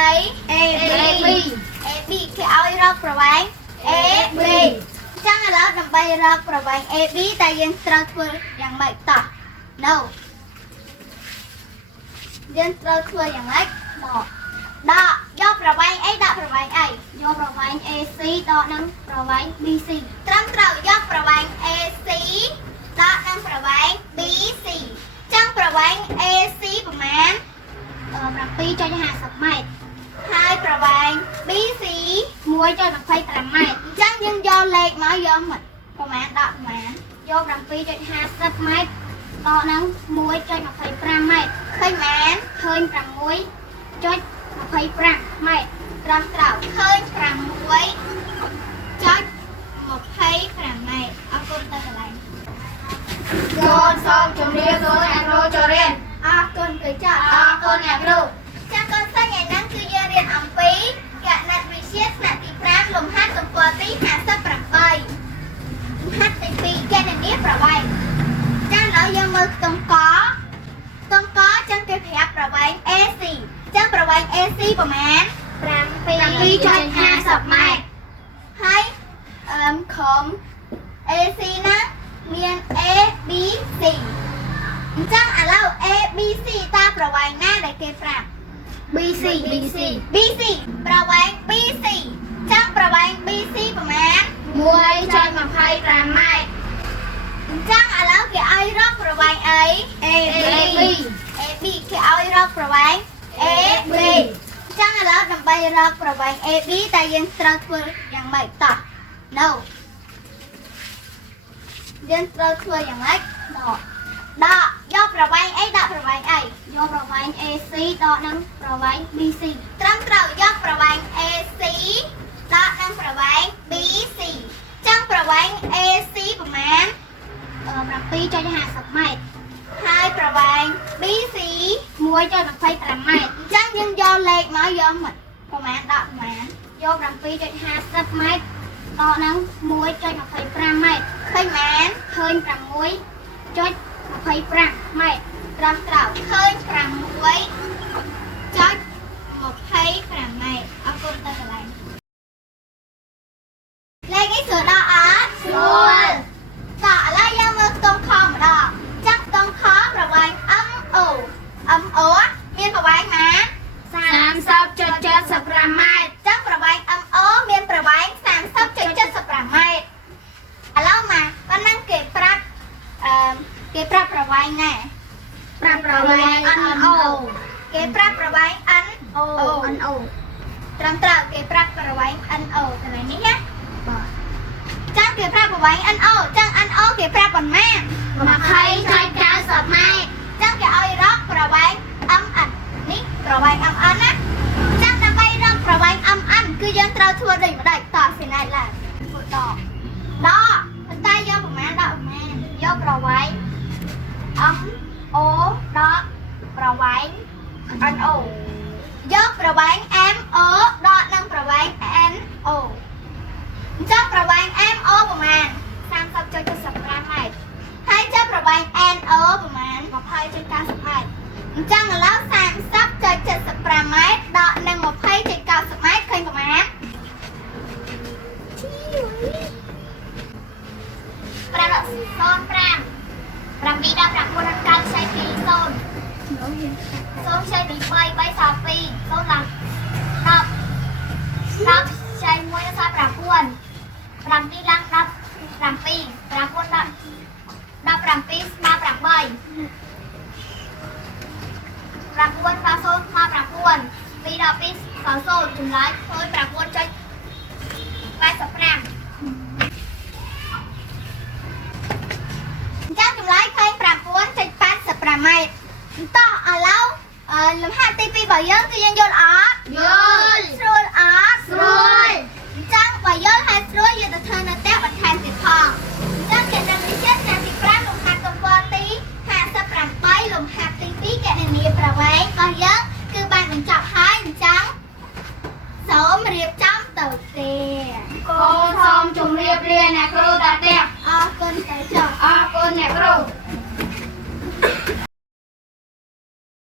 A B AB គេឲ្យរកប្រវែង AB ចឹងឥឡូវដើម្បីរកប្រវែង AB តែយើងត្រូវធ្វើយ៉ាងម៉េចតោះ No យើងត្រូវធ្វើយ៉ាងម៉េចដកយកប្រវែងអីដាក់ប្រវែងអីយកប្រវែង AC ដកនឹងប្រវែង BC ត្រឹមត្រូវយកប្រវែង AC ដកនឹងប្រវែង BC ចឹងប្រវែង AC ប្រមាណ 7.50 ម៉ែត្រហើយប្រវែង BC 1.25 ម៉ែត្រអញ្ចឹងយើងយកលេខមកយកមកប្រមាណដកប្រមាណយក 7.50 ម៉ែត្រដកនឹង 1.25 ម៉ែត្រឃើញមែនឃើញ 6.25 ម៉ែត្រត្រឹមត្រូវឃើញ 6.25 ម៉ែត្រអរគុណទៅកន្លែងសូមជម្រាបសួរអ្នកគ្រូចូលរៀនអរគុណគឺចាអរគុណអ្នកគ្រូចាកូនសិស្សថ្ងៃហ្នឹងគឺយើងរៀនអំពីគណិតវិទ្យាថ្នាក់ទី 5 លំហាត់ទំព័រទី 58 លំហាត់ទី 2 គណនាប្រវែងចាឥឡូវយើងមើលខ្ទង់កចឹងគេប្រាប់ប្រវែង AC ចឹងប្រវែង AC ប្រមាណ 7.50 ម៉ែត្រហើយក្រុម AC ណាមាន ABC អញ្ចឹងឥឡូវ ABC តើប្រវែងណាដែលគេប្រាប់ BC ប្រវែង BC ចឹងប្រវែង BC ប្រមាណ 1.25 ម៉ែត្រអញ្ចឹងឥឡូវគេឲ្យរកប្រវែងអី AB គេឲ្យរកប្រវែង AB អញ្ចឹងឥឡូវដើម្បីរកប្រវែង AB តែយើងត្រូវធ្វើយ៉ាងម៉េចតោះ No យើងត្រូវធ្វើយ៉ាងម៉េចដកយកប្រវែងអីដាក់ប្រវែងអីយកប្រវែង AC ដកនឹងប្រវែង BC ត្រឹមត្រូវយកប្រវែង AC ដកនឹងប្រវែង BC ចឹងប្រវែង AC ប្រមាណ 7.50 ម៉ែត្រហើយប្រវែង BC 1.25 ម៉ែត្រអញ្ចឹងយើងយកលេខមកយកមកប្រមាណដកប្រមាណយក 7.50 ម៉ែត្រដកនឹង 1.25 ម៉ែត្រឃើញមែនឃើញ 6.25 ម៉ែត្រត្រឹមត្រូវឃើញ 6.25 ម៉ែត្រអរគុណទៅកន្លែងលេខនេះស្រួលដល់អត់ស្រួលតោះឥឡូវយើងមើលខ្ទង់ខម្ដងចាក់ខ្ទង់ខប្រវែង MO មានប្រវែងណា 30.75 ម៉ែត្រចាក់ប្រវែង MO មានប្រវែង 30.75 ម៉ែត្រឥឡូវមកប៉ុណ្ណឹងគេប្រាប់ប្រវែងណាប្រាប់ប្រវែង NO គេប្រាប់ប្រវែង NO ត្រឹមត្រូវគេប្រាប់ប្រវែង NO កន្លែងនេះណាចាស់គេប្រាប់ប្រវែង NO ចឹង NO គេប្រាប់ប៉ុន្មាន 20.90 ម៉ែត្រចឹងគេឲ្យរកប្រវែង MN នេះប្រវែង MN ណាចឹងដើម្បីរកប្រវែង MN គឺយើងត្រូវធ្វើដូចម្ដេចតោះសិនឡើងធ្វើដកប៉ុន្តែយកប្រមាណដកប្រមាណយកប្រវែង MO ដកប្រវែង NO យកប្រវែង MO ដកនឹងប្រវែង NO អញ្ចឹងប្រវែង MO ប្រមាណ 30.75 ម៉ែត្រហើយចុះប្រវែង NO ប្រមាណ 20.90 ម៉ែត្រអញ្ចឹងឥឡូវ 30.75 ម៉ែត្រដកនឹង 20.90 ម៉ែត្រឃើញប្រមាណ ចម្លើយឃើញ 9.85 ចឹងចម្លើយឃើញ 9.85 ម៉ែត្រតោះឥឡូវលំហាត់ទី 2 របស់យើងគឺយើងយល់អត់យល់ស្រួលអត់ស្រួលអញ្ចឹងបើយល់ហើយស្រួលយើងទៅធ្វើនៅផ្ទះបន្ថែមទៀតផងអញ្ចឹងគណិតវិទ្យាឆ្នាំទី 5 លំហាត់ទំព័រទី 58 លំហាត់ទី 2 គណនាប្រវែងរបស់យើងគឺបានបញ្ចប់ហើយអញ្ចឹងសូមរៀបចំទៅផ្ទះកូនសូមជម្រាបលាអ្នកគ្រូតាផ្ទះអរគុណតែចុះអរគុណអ្នកគ្រូ